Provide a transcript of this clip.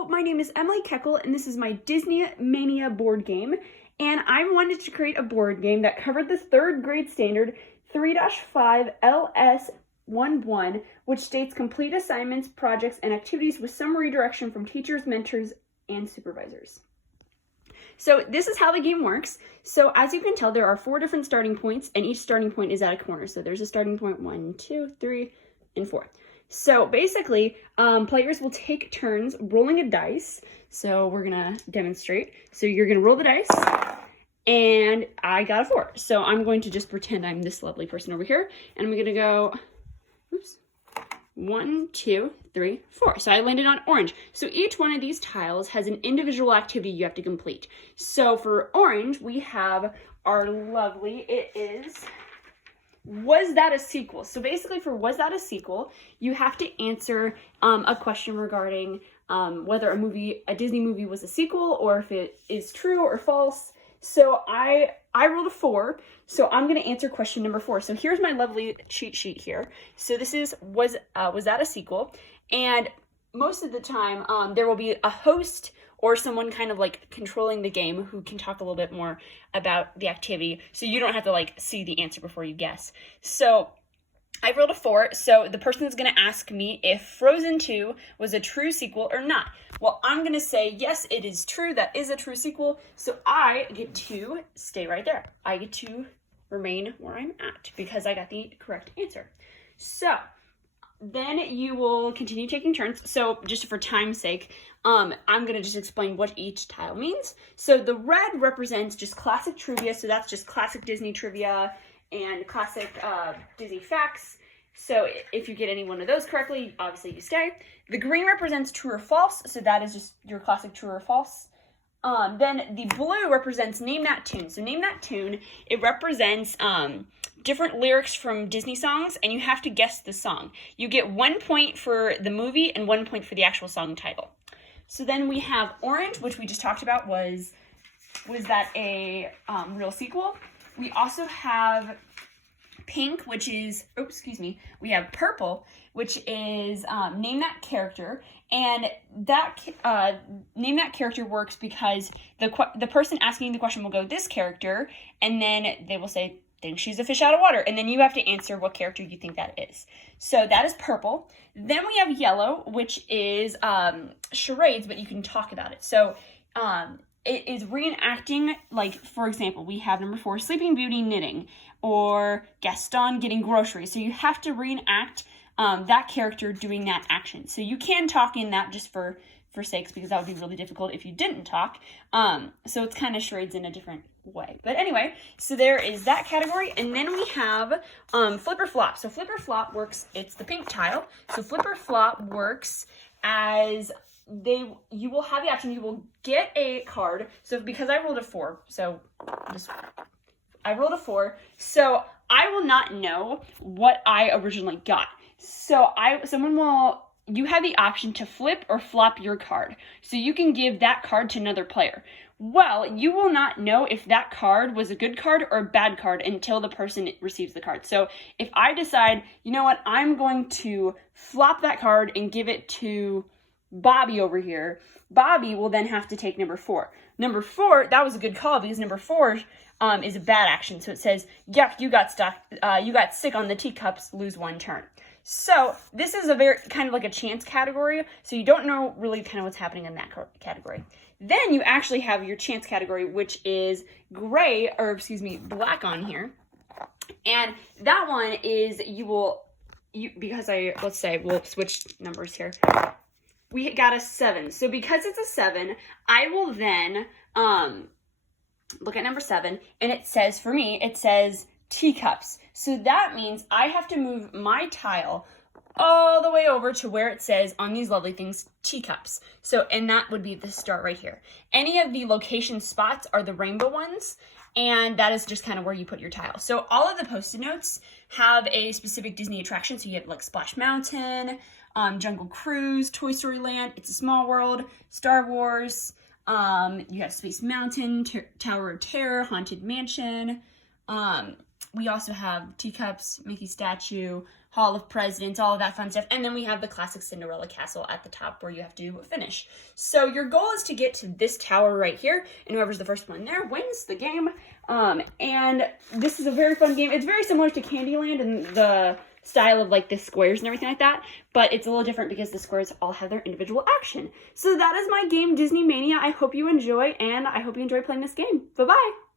Hello, my name is Emily Keckel, and this is my Disney Mania board game. And I wanted to create a board game that covered the third grade standard 3-5 LS11, which states complete assignments, projects, and activities with some redirection from teachers, mentors, and supervisors. So this is how the game works. So as you can tell, there are 4 different starting points, and each starting point is at a corner. So there's a starting point 1, 2, 3, and 4. So basically, players will take turns rolling a dice. So we're gonna demonstrate. So you're gonna roll the dice, and I got a 4. So I'm going to just pretend I'm this lovely person over here, and I'm gonna go, oops, 1, 2, 3, 4. So I landed on orange. So each one of these tiles has an individual activity you have to complete. So for orange, we have our lovely, it is, was that a sequel? So basically for was that a sequel, you have to answer a question regarding whether a Disney movie was a sequel, or if it is true or false. So I rolled a 4, so I'm going to answer question number 4. So here's my lovely cheat sheet here. So this is, was that a sequel? And most of the time, there will be a host or someone kind of like controlling the game who can talk a little bit more about the activity, so you don't have to like see the answer before you guess. So I rolled a 4, so the person is going to ask me if Frozen 2 was a true sequel or not. Well, I'm going to say, yes, it is true. That is a true sequel. So I get to stay right there. I get to remain where I'm at because I got the correct answer. So then you will continue taking turns. So just for time's sake, I'm going to just explain what each tile means. So the red represents just classic trivia. So that's just classic Disney trivia and classic Disney facts. So if you get any one of those correctly, obviously you stay. The green represents true or false. So that is just your classic true or false. Then the blue represents name that tune. So name that tune, it represents different lyrics from Disney songs, and you have to guess the song. You get 1 point for the movie and 1 point for the actual song title. So then we have orange, which we just talked about was that a real sequel? We also have pink, which is, we have purple, which is name that character. And that name that character works because the person asking the question will go, this character, and then they will say, think she's a fish out of water. And then you have to answer what character you think that is. So that is purple. Then we have yellow, which is charades, but you can talk about it. So it is reenacting, like, for example, we have number 4, Sleeping Beauty knitting, or Gaston getting groceries. So you have to reenact that character doing that action. So you can talk in that just for sakes, because that would be really difficult if you didn't talk. So it's kind of charades in a different way. But anyway, so there is that category. And then we have flip or flop. So flip or flop works, it's the pink tile. So flip or flop works as you will have the option, you will get a card. So because I rolled a 4, so I rolled a 4, so I will not know what I originally got. So you have the option to flip or flop your card. So you can give that card to another player. Well, you will not know if that card was a good card or a bad card until the person receives the card. So if I decide, you know what, I'm going to flop that card and give it to Bobby over here, Bobby will then have to take number 4. Number 4, that was a good call because number 4 is a bad action. So it says, yuck, you got sick on the teacups, lose 1 turn. So this is a very kind of like a chance category. So you don't know really kind of what's happening in that category. Then you actually have your chance category, which is black on here. And that one is let's say we'll switch numbers here. We got a 7. So because it's a 7, I will then look at number 7, and it says teacups. So that means I have to move my tile all the way over to where it says on these lovely things, teacups. So, and that would be the start right here. Any of the location spots are the rainbow ones, and that is just kind of where you put your tile. So all of the Post-it notes have a specific Disney attraction. So you have like Splash Mountain, Jungle Cruise, Toy Story Land, It's a Small World, Star Wars, you have Space Mountain, Tower of Terror, Haunted Mansion, we also have teacups, Mickey statue, Hall of Presidents, all of that fun stuff. And then we have the classic Cinderella castle at the top where you have to finish. So your goal is to get to this tower right here, and whoever's the first one there wins the game. And this is a very fun game. It's very similar to Candyland in the style of like the squares and everything like that, but it's a little different because the squares all have their individual action. So that is my game, Disney Mania. I hope you enjoy, and I hope you enjoy playing this game. Bye-bye!